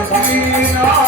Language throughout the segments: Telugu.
Oh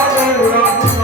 Thank you.